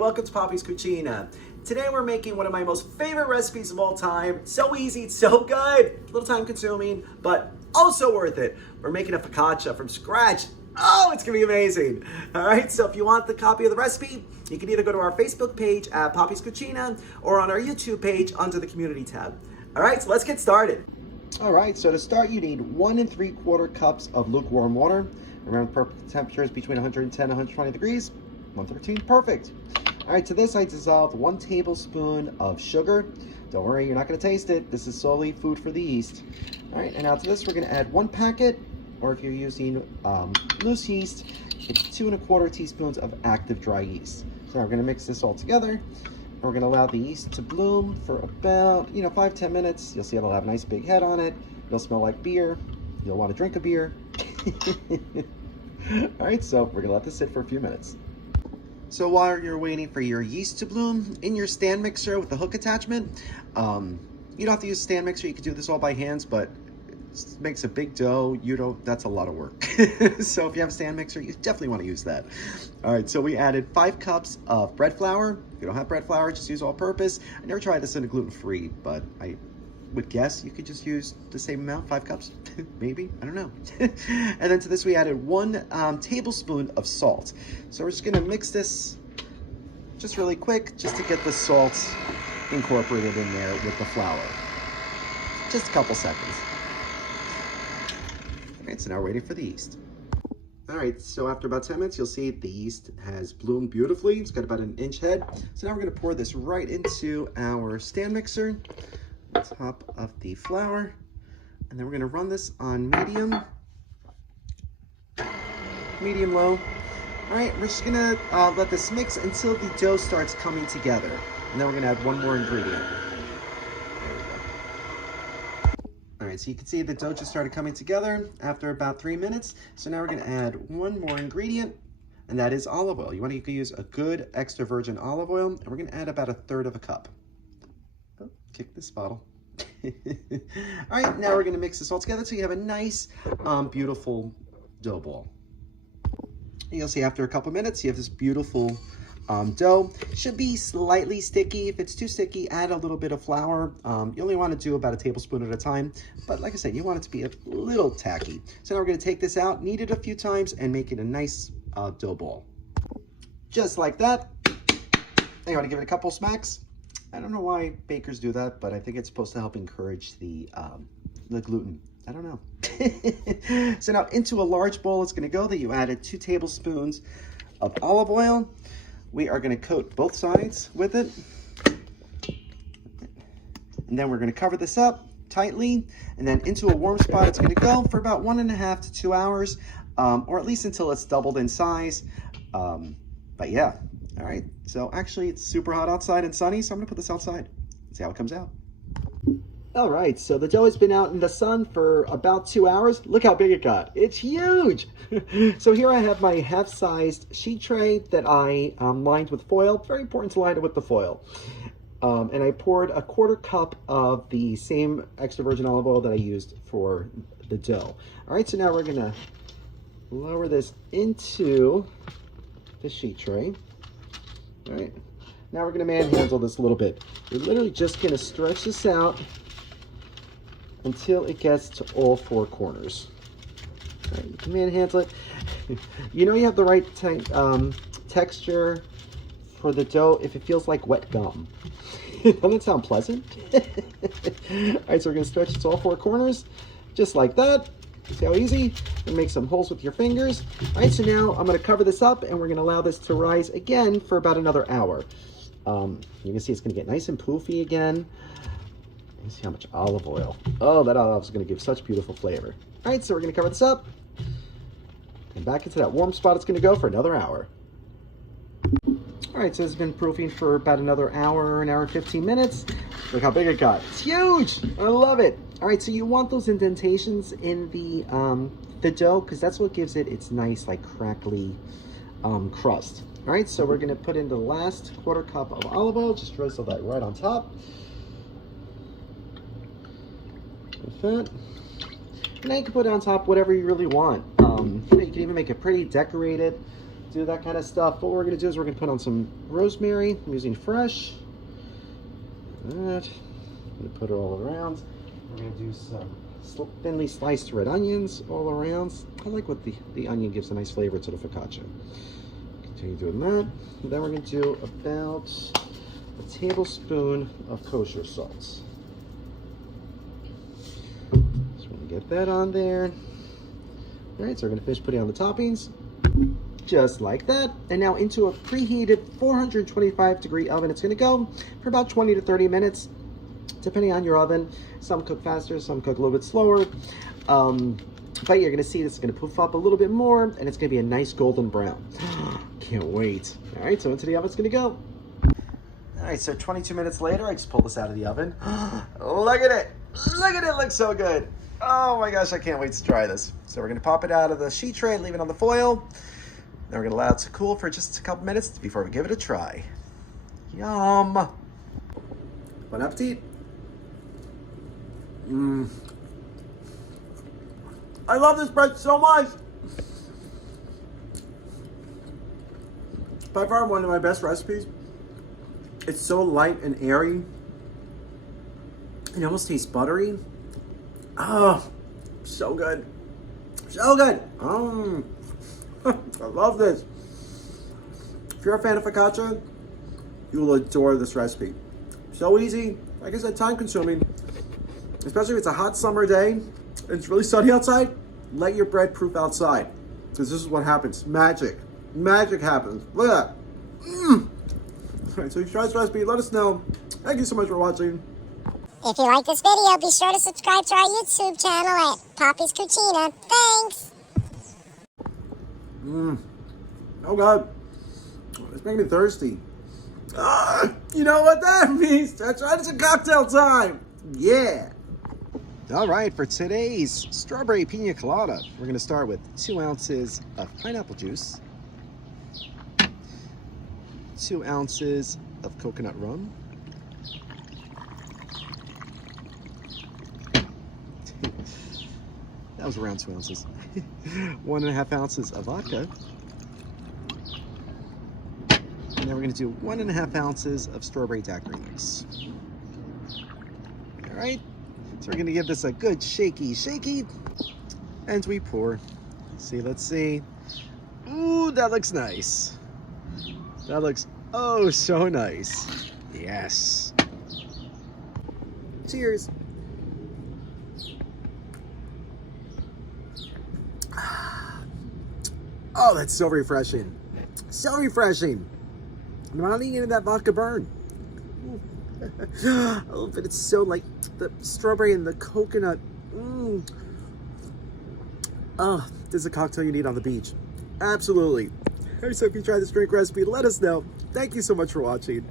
welcome to Poppy's Cucina. Today we're making one of my most favorite recipes of all time. So easy, it's so good, a little time consuming, but also worth it. We're making a focaccia from scratch. Oh, it's gonna be amazing. All right, so if you want the copy of the recipe, you can either go to our Facebook page at Poppy's Cucina or on our YouTube page under the community tab. All right, so let's get started. All right, so to start you need 1 3/4 cups of lukewarm water. Around perfect temperatures between 110 and 120 degrees. 113, perfect. All right, to this I dissolved 1 tablespoon of sugar. Don't worry, you're not gonna taste it. This is solely food for the yeast. All right, and now to this we're gonna add 1 packet, or if you're using loose yeast, it's 2 1/4 teaspoons of active dry yeast. So now we're gonna mix this all together. And we're gonna allow the yeast to bloom for about, 5-10 minutes. You'll see it'll have a nice big head on it. It'll smell like beer. You'll wanna drink a beer. All right, so we're gonna let this sit for a few minutes. So while you're waiting for your yeast to bloom, in your stand mixer with the hook attachment, you don't have to use a stand mixer. You can do this all by hands, but it makes a big dough. That's a lot of work. So if you have a stand mixer, you definitely want to use that. All right, so we added 5 cups of bread flour. If you don't have bread flour, just use all purpose. I never tried this in a gluten-free, but I would guess you could just use the same amount, 5 cups, maybe, I don't know. And then to this we added 1 tablespoon of salt. So we're just gonna mix this just really quick, just to get the salt incorporated in there with the flour. Just a couple seconds. All right, so now we're waiting for the yeast. All right, so after about 10 minutes, you'll see the yeast has bloomed beautifully. It's got about an inch head. So now we're gonna pour this right into our stand mixer on top of the flour, and then we're going to run this on medium low. All right, we're just gonna let this mix until the dough starts coming together, and then we're going to add 1 more ingredient. There we go. All right, so you can see the dough just started coming together after about 3 minutes. So now we're going to add 1 more ingredient, and that is olive oil. You can use a good extra virgin olive oil, and we're going to add about 1/3 of a cup. Kick this bottle. All right, now we're going to mix this all together so you have a nice, beautiful dough ball. You'll see after a couple minutes, you have this beautiful dough. Should be slightly sticky. If it's too sticky, add a little bit of flour. You only want to do about 1 tablespoon at a time, but like I said, you want it to be a little tacky. So now we're going to take this out, knead it a few times, and make it a nice dough ball. Just like that. And you want to give it a couple smacks. I don't know why bakers do that, but I think it's supposed to help encourage the gluten. I don't know. So now into a large bowl it's going to go that you added 2 tablespoons of olive oil. We are going to coat both sides with it. And then we're going to cover this up tightly. And then into a warm spot it's going to go for about 1.5 to 2 hours, or at least until it's doubled in size. But yeah. All right, so actually it's super hot outside and sunny, so I'm gonna put this outside. See how it comes out. All right, so the dough has been out in the sun for about 2 hours. Look how big it got. It's huge. So here I have my half-sized sheet tray that I lined with foil. It's very important to line it with the foil. And I poured 1/4 cup of the same extra virgin olive oil that I used for the dough. All right, so now we're gonna lower this into the sheet tray. All right, now we're going to manhandle this a little bit. We're literally just going to stretch this out until it gets to all 4 corners. All right, you can manhandle it. You have the right texture for the dough if it feels like wet gum. Doesn't that sound pleasant? All right, so we're going to stretch it to all 4 corners, just like that. See how easy? And make some holes with your fingers. All right, so now I'm going to cover this up, and we're going to allow this to rise again for about another hour. You can see it's going to get nice and poofy again. You see how much olive oil. Oh, that olive is going to give such beautiful flavor. All right, so we're going to cover this up. And back into that warm spot it's going to go for another hour. All right, so it's been proofing for about another hour, 1 hour and 15 minutes. Look how big it got. It's huge. I love it. All right, so you want those indentations in the dough because that's what gives it its nice, like, crackly crust. All right, so we're going to put in the last 1/4 cup of olive oil. Just drizzle that right on top. Like that. And now you can put it on top whatever you really want. You can even make it pretty decorated. do that kind of stuff. What we're gonna do is we're gonna put on some rosemary. I'm using fresh. That. I'm gonna put it all around. We're gonna do some thinly sliced red onions all around. I like what the onion gives a nice flavor to the focaccia. Continue doing that. And then we're gonna do about a tablespoon of kosher salt. Just want to get that on there. All right, so we're gonna finish putting on the toppings, just like that. And now into a preheated 425-degree oven. It's gonna go for about 20 to 30 minutes, depending on your oven. Some cook faster, some cook a little bit slower. But you're gonna see this is gonna poof up a little bit more, and it's gonna be a nice golden brown. Can't wait. All right, so into the oven it's gonna go. All right, so 22 minutes later, I just pulled this out of the oven. Look at it. Look at it, looks so good. Oh my gosh, I can't wait to try this. So we're gonna pop it out of the sheet tray and leave it on the foil. Then we're gonna allow it to cool for just a couple minutes before we give it a try. Yum. Bon appetit. I love this bread so much. By far one of my best recipes. It's so light and airy. It almost tastes buttery. Oh, so good. So good. I love this. If you're a fan of focaccia, you will adore this recipe. So easy. Like I said, time consuming. Especially if it's a hot summer day and it's really sunny outside, let your bread proof outside. Because this is what happens. Magic. Magic happens. Look at that. All right, so if you try this recipe, let us know. Thank you so much for watching. If you like this video, be sure to subscribe to our YouTube channel at Poppy's Cucina. Thanks! Oh God, it's making me thirsty. You know what that means? That's right, it's a cocktail time. Yeah. All right, for today's strawberry pina colada, we're gonna start with 2 ounces of pineapple juice, 2 ounces of coconut rum, that was around 2 ounces, 1.5 ounces of vodka, and then we're gonna do 1.5 ounces of strawberry daiquiri mix. All right, so we're gonna give this a good shaky, and we pour. Let's see. Ooh, that looks nice. That looks oh so nice. Yes. Cheers. Oh, that's so refreshing. So refreshing. I'm not even getting that vodka burn. Oh, but it's so like the strawberry and the coconut. Oh, this is a cocktail you need on the beach. Absolutely. So if you try this drink recipe, let us know. Thank you so much for watching.